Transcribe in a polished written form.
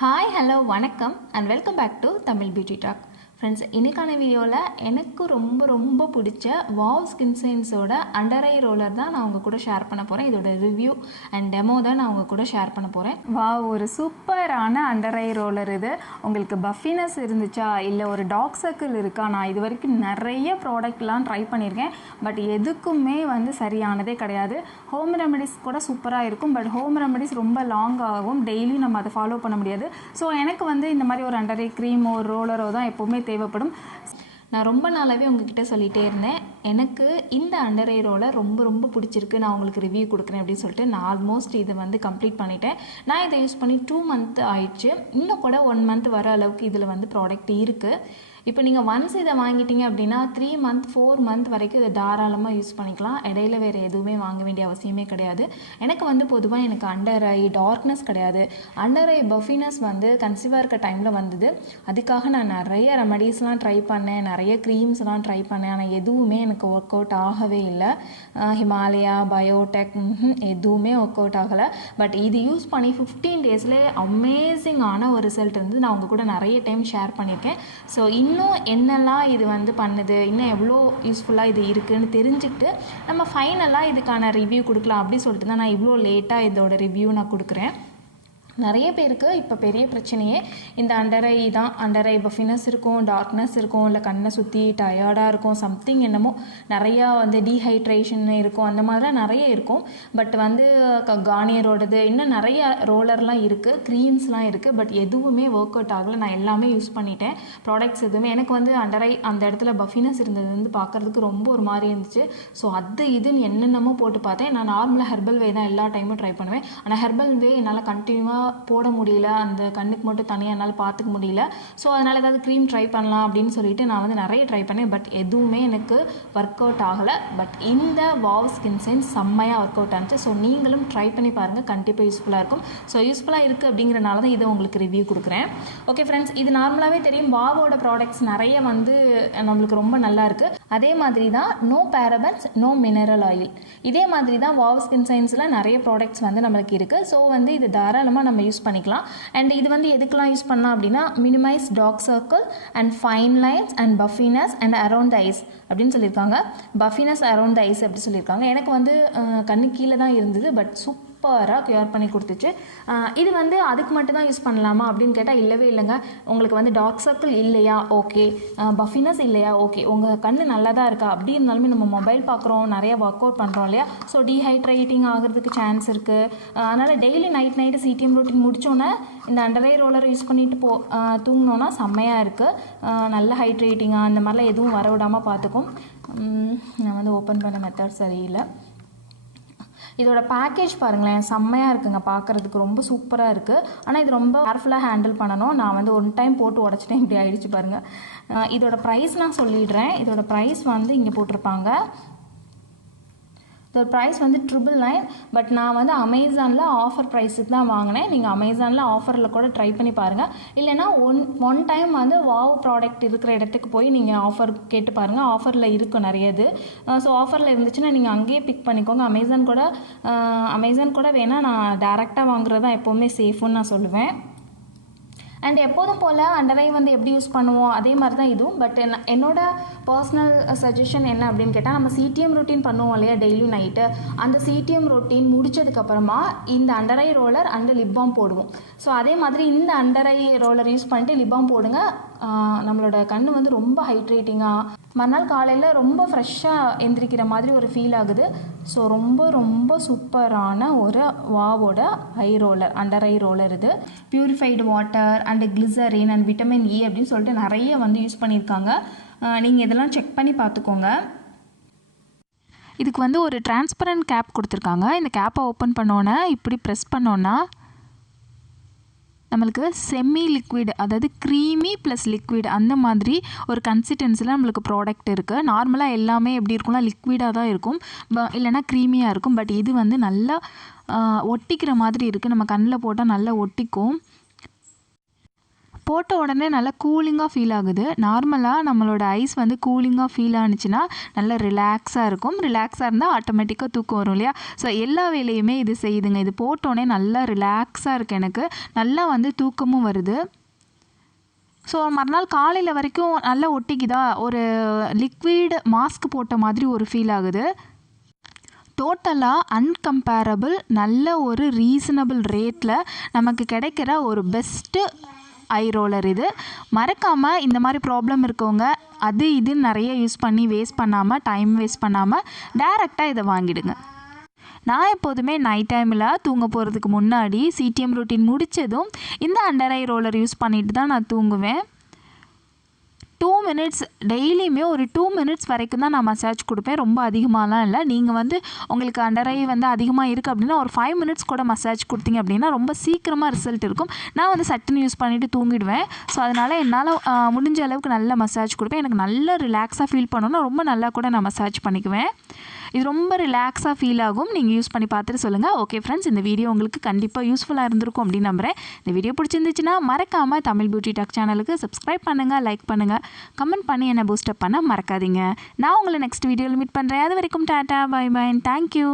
Hi hello வணக்கம் and welcome back to Tamil beauty talk. Friends, இன்றைக்கான வீடியோவில் எனக்கு ரொம்ப பிடிச்ச வாவ் ஸ்கின் சயின்ஸோட அண்டர் ஐ ரோலர் தான் நான் உங்கள் கூட ஷேர் பண்ண போகிறேன். இதோட ரிவ்யூ அண்ட் டெமோ தான் நான் உங்கள் கூட ஷேர் பண்ண போகிறேன். ஒரு சூப்பரான அண்டர் ஐ ரோலர் இது. உங்களுக்கு பஃபினஸ் இருந்துச்சா, இல்லை ஒரு டார்க் சர்க்கிள் இருக்கா? நான் இது வரைக்கும் நிறைய ப்ராடக்ட்லாம் ட்ரை பண்ணியிருக்கேன், பட் எதுக்குமே சரியானதே கிடையாது. ஹோம் ரெமெடிஸ் கூட சூப்பராக இருக்கும், பட் ஹோம் ரெமெடிஸ் ரொம்ப லாங் ஆகும், டெய்லி நம்ம அதை ஃபாலோ பண்ண முடியாது. ஸோ எனக்கு இந்த மாதிரி ஒரு அண்டர் ஐ க்ரீமோ ஒரு ரோலரோ தான் எப்போவுமே தேவைப்படும். நான் ரொம்ப நாளாகவே உங்ககிட்ட சொல்லிகிட்டே இருந்தேன், எனக்கு இந்த அண்டர் ஐ ரோலர் ரொம்ப பிடிச்சிருக்கு, நான் உங்களுக்கு ரிவ்யூ கொடுக்குறேன் அப்படின்னு சொல்லிட்டு நான் ஆல்மோஸ்ட் இதை கம்ப்ளீட் பண்ணிட்டேன். நான் இதை யூஸ் பண்ணி 2 மந்த் ஆயிடுச்சு. இன்னும் கூட 1 மந்த் வர அளவுக்கு இதில் ப்ராடக்ட் இருக்குது. இப்போ நீங்கள் ஒன்ஸ் இதை வாங்கிட்டீங்க அப்படின்னா 3 மந்த் 4 மந்த் வரைக்கும் இதை தாராளமாக யூஸ் பண்ணிக்கலாம். இடையில வேறு எதுவுமே வாங்க வேண்டிய அவசியமே கிடையாது. எனக்கு பொதுவாக எனக்கு அண்டர் ஐ டார்க்னஸ் கிடையாது. அண்டர் ஐ பஃபினஸ் கன்சீவாக இருக்க டைமில் வந்தது. அதுக்காக நான் நிறைய ரெமடிஸ்லாம் ட்ரை பண்ணேன், நிறைய க்ரீம்ஸ்லாம் ட்ரை பண்ணேன். ஆனால் எதுவுமே எனக்கு ஒர்க் அவுட் ஆகவே இல்லை. ஹிமாலயா, பயோடெக் எதுவுமே ஒர்க் அவுட் ஆகலை. பட் இது யூஸ் பண்ணி 15 டேஸ்லேயே அமேசிங்கான ஒரு ரிசல்ட் நான் உங்கள் கூட நிறைய டைம் ஷேர் பண்ணியிருக்கேன். ஸோ இன்னும் என்னெல்லாம் இது பண்ணுது, இன்னும் எவ்வளோ யூஸ்ஃபுல்லாக இது இருக்குதுன்னு தெரிஞ்சுக்கிட்டு நம்ம ஃபைனலாக இதுக்கான ரிவ்யூ கொடுக்கலாம் அப்படி சொல்லிட்டு தான் நான் இவ்வளோ லேட்டாக இதோட ரிவ்யூ நான் கொடுக்குறேன். நிறைய பேருக்கு இப்போ பெரிய பிரச்சனையே இந்த அண்டர் ஐ தான். அண்டர் ஐ பஃபினஸ் இருக்கும், டார்க்னஸ் இருக்கும், இல்லை கண்ணை சுற்றி டயர்டாக இருக்கும், சம்திங் என்னமோ நிறையா டீஹைட்ரேஷன் இருக்கும், அந்த மாதிரிலாம் நிறைய இருக்கும். பட் கார்னியரோடது இன்னும் நிறைய ரோலர்லாம் இருக்குது, க்ரீம்ஸ்லாம் இருக்குது. பட் எதுவுமே ஒர்க் அவுட் ஆகலை. நான் எல்லாமே யூஸ் பண்ணிட்டேன், ப்ராடக்ட்ஸ் எதுவுமே. எனக்கு அண்டர் ஐ அந்த இடத்துல பஃபினஸ் இருந்தது பார்க்குறதுக்கு ரொம்ப ஒரு மாதிரி இருந்துச்சு. ஸோ இதுன்னு என்னென்னமோ போட்டு பார்த்தேன். நான் நார்மலாக ஹெர்பல் வே தான் எல்லா டைமும் ட்ரை பண்ணுவேன். ஆனால் ஹெர்பல் வே என்னால் கண்டினியூவாக போட முடியல, அந்த கண்ணுக்கு மட்டும் தனியாக என்னால் பார்த்துக்க முடியல. ஸோ அதனால் ஏதாவது க்ரீம் ட்ரை பண்ணலாம் அப்படின்னு சொல்லிட்டு நான் நிறைய ட்ரை பண்ணேன். பட் எதுவுமே எனக்கு ஒர்க் அவுட் ஆகலை. பட் இந்த வாவ் ஸ்கின் சயின்ஸ் செம்மையாக ஒர்க் அவுட் ஆனிச்சு. ஸோ நீங்களும் ட்ரை பண்ணி பாருங்கள், கண்டிப்பாக யூஸ்ஃபுல்லாக இருக்கும். ஸோ யூஸ்ஃபுல்லாக இருக்குது அப்படிங்கிறனால தான் இதை உங்களுக்கு ரிவ்யூ கொடுக்குறேன். ஓகே ஃப்ரெண்ட்ஸ், இது நார்மலாகவே தெரியும், வாவோட ப்ராடக்ட்ஸ் நிறைய நம்மளுக்கு ரொம்ப நல்லா இருக்குது. அதே மாதிரி தான் no parabens, no mineral oil. இதே மாதிரி தான் வாவ் ஸ்கின் சயின்ஸில் நிறைய ப்ராடக்ட்ஸ் நம்மளுக்கு இருக்குது. ஸோ இது தாராளமாக நம்ம யூஸ் பண்ணிக்கலாம். அண்ட் இது எதுக்கெல்லாம் யூஸ் பண்ணலாம் அப்படின்னா, minimize dark circle and fine lines and puffiness and around the eyes அப்படின்னு சொல்லியிருக்காங்க. பஃபினஸ் அரௌண்ட் த ஐஸ் அப்படி சொல்லியிருக்காங்க. எனக்கு கண்ணு கீழே தான் இருந்தது, பட் சூப்பராக கியூர் பண்ணி கொடுத்துச்சு. இது அதுக்கு மட்டும் தான் யூஸ் பண்ணலாமா அப்படின்னு கேட்டால் இல்லவே இல்லைங்க. உங்களுக்கு டார்க் சர்க்கிள் இல்லையா, ஓகே. பஃபினஸ் இல்லையா, ஓகே. உங்கள் கண் நல்லா தான் இருக்கா, அப்படி இருந்தாலுமே நம்ம மொபைல் பார்க்குறோம், நிறையா ஒர்க் அவுட் பண்ணுறோம் இல்லையா, ஸோ டீஹைட்ரேட்டிங் ஆகிறதுக்கு சான்ஸ் இருக்குது. அதனால் டெய்லி நைட்டு சிடிஎம் ரொட்டீன் முடித்தோன்னே இந்த அண்டர் ஐ ரோலரை யூஸ் பண்ணிவிட்டு தூங்கினோன்னா செம்மையாக இருக்குது. நல்ல ஹைட்ரேட்டிங்காக அந்த மாதிரிலாம் எதுவும் வர விடாமல் பார்த்துக்கும். நான் ஓப்பன் பண்ண மெத்தட் சரியில்லை. இதோட பேக்கேஜ் பாருங்களேன், செம்மையாக இருக்குங்க, பார்க்குறதுக்கு ரொம்ப சூப்பராக இருக்குது. ஆனால் இது ரொம்ப கேர்ஃபுல்லாக ஹேண்டில் பண்ணணும். நான் 1 டைம் போட்டு உடச்சிட்டேன், இப்படி ஆகிடுச்சு பாருங்கள். இதோட ப்ரைஸ் நான் சொல்லிடுறேன். இதோட ப்ரைஸ் இங்கே போட்டிருப்பாங்க. இதோட ப்ரைஸ் 999. பட் நான் அமேசானில் ஆஃபர் ப்ரைஸுக்கு தான் வாங்கினேன். நீங்கள் அமேசானில் ஆஃபரில் கூட ட்ரை பண்ணி பாருங்கள். இல்லைனா ஒன் டைம் வாவ் ப்ராடக்ட் இருக்கிற இடத்துக்கு போய் நீங்கள் ஆஃபர் கேட்டு பாருங்கள். ஆஃபரில் இருக்கும் நிறையது. ஸோ ஆஃபரில் இருந்துச்சுன்னா நீங்கள் அங்கேயே பிக் பண்ணிக்கோங்க. அமேசான் கூட வேணால் நான் டேரெக்டாக வாங்குறது தான் எப்போவுமே சேஃப்னு நான் சொல்லுவேன். அண்ட் எப்போதும் போல் அண்டர் ஐ எப்படி யூஸ் பண்ணுவோம் அதே மாதிரி தான் இதுவும். பட் என்னோட பர்சனல் சஜஷன் என்ன அப்படின்னு கேட்டால், நம்ம சிடிஎம் ரொட்டீன் பண்ணுவோம் இல்லையா டெய்லி நைட்டு, அந்த சிடிஎம் ரொட்டீன் முடிச்சதுக்கப்புறமா இந்த under eye roller and lip balm போடுவோம். ஸோ அதே மாதிரி இந்த அண்டர் ஐ ரோலர் யூஸ் பண்ணிட்டு லிப் பாம் போடுங்க. நம்மளோட கண் ரொம்ப ஹைட்ரேட்டிங்காக, மறுநாள் காலையில் ரொம்ப ஃப்ரெஷ்ஷாக எந்திரிக்கிற மாதிரி ஒரு ஃபீல் ஆகுது. ஸோ ரொம்ப சூப்பரான ஒரு வாவோட eye roller, under eye roller இது. Purified water and glycerin and vitamin E அப்படின்னு சொல்லிட்டு நிறைய யூஸ் பண்ணியிருக்காங்க. நீங்கள் இதெல்லாம் செக் பண்ணி பார்த்துக்கோங்க. இதுக்கு ஒரு டிரான்ஸ்பரண்ட் கேப் கொடுத்துருக்காங்க. இந்த கேப்பை ஓப்பன் பண்ணோன்னே இப்படி ப்ரெஸ் பண்ணோன்னா நம்மளுக்கு செமி லிக்விட், அதாவது க்ரீமி ப்ளஸ் லிக்விட் அந்த மாதிரி ஒரு கன்சிஸ்டன்சியில் நம்மளுக்கு ப்ராடக்ட் இருக்குது. நார்மலாக எல்லாமே எப்படி இருக்கும்னா லிக்விடாக தான் இருக்கும், இல்லைனா க்ரீமியாக இருக்கும். பட் இது நல்லா ஒட்டிக்கிற மாதிரி இருக்குது. நம்ம கண்ணில் போட்டால் நல்லா ஒட்டிக்கும். போட்ட உடனே நல்லா கூலிங்காக ஃபீல் ஆகுது. நார்மலாக நம்மளோட ஐஸ் வந்து கூலிங்காக ஃபீல் ஆனிச்சுன்னா நல்லா ரிலாக்ஸாக இருக்கும். ரிலாக்ஸாக இருந்தால் ஆட்டோமேட்டிக்காக தூக்கம் வரும் இல்லையா? ஸோ எல்லா வேலையுமே இது செய்யுதுங்க. இது போட்டோடனே நல்லா ரிலாக்ஸாக இருக்குது, எனக்கு நல்லா வந்து தூக்கமும் வருது. ஸோ மறுநாள் காலையில் வரைக்கும் நல்லா ஒட்டிக்குதா, ஒரு லிக்விட் மாஸ்க் போட்ட மாதிரி ஒரு ஃபீல் ஆகுது. டோட்டலாக அன்கம்பேரபிள், நல்ல ஒரு ரீசனபிள் ரேட்டில் நமக்கு கிடைக்கிற ஒரு பெஸ்ட்டு ஐ ரோலர் இது. மறக்காமல் இந்த மாதிரி ப்ராப்ளம் இருக்கவங்க அது இதுன்னு நிறைய யூஸ் பண்ணி வேஸ்ட் பண்ணாமல், டைம் வேஸ்ட் பண்ணாமல் டைரெக்டாக இதை வாங்கிடுங்க. நான் எப்போதுமே நைட் டைமில் தூங்க போகிறதுக்கு முன்னாடி சிடிஎம் ரொட்டீன் முடித்ததும் இந்த அண்டர் ஐ ரோலர் யூஸ் பண்ணிட்டு தான் நான் தூங்குவேன். 2 மினிட்ஸ் டெய்லியுமே ஒரு 2 மினிட்ஸ் வரைக்கும் தான் நான் மசாஜ் கொடுப்பேன். ரொம்ப அதிகமாகலாம் இல்லை. நீங்கள் வந்து உங்களுக்கு அண்டர் ஐ வந்து அதிகமாக இருக்குது அப்படின்னா ஒரு 5 மினிட்ஸ் கூட மசாஜ் கொடுத்தீங்க அப்படின்னா ரொம்ப சீக்கிரமாக ரிசல்ட் இருக்கும். நான் வந்து சட்டுன்னு யூஸ் பண்ணிவிட்டு தூங்கிடுவேன். ஸோ அதனால் என்னால் முடிஞ்ச அளவுக்கு நல்ல மசாஜ் கொடுப்பேன். எனக்கு நல்ல ரிலாக்ஸாக ஃபீல் பண்ணணும்னா ரொம்ப நல்லா கூட நான் மசாஜ் பண்ணிக்குவேன். இது ரொம்ப ரிலாக்ஸாக ஃபீல் ஆகும். நீங்கள் யூஸ் பண்ணி பார்த்துட்டு சொல்லுங்கள். ஓகே ஃப்ரெண்ட்ஸ், இந்த வீடியோ உங்களுக்கு கண்டிப்பாக யூஸ்ஃபுல்லாக இருந்திருக்கும் அப்படின்னு நம்புகிறேன். இந்த வீடியோ பிடிச்சிருந்துச்சுன்னா மறக்காமல் தமிழ் பியூட்டி டாக் சேனலுக்கு சப்ஸ்கிரைப் பண்ணுங்கள், லைக் பண்ணுங்கள், கமெண்ட் பண்ணி என்னை பூஸ்டப் பண்ண மறக்காதீங்க. நான் உங்களை நெக்ஸ்ட் வீடியோவில் மீட் பண்ணுறேன். அது வரைக்கும் டாட்டா, பை பை, தேங்க்யூ.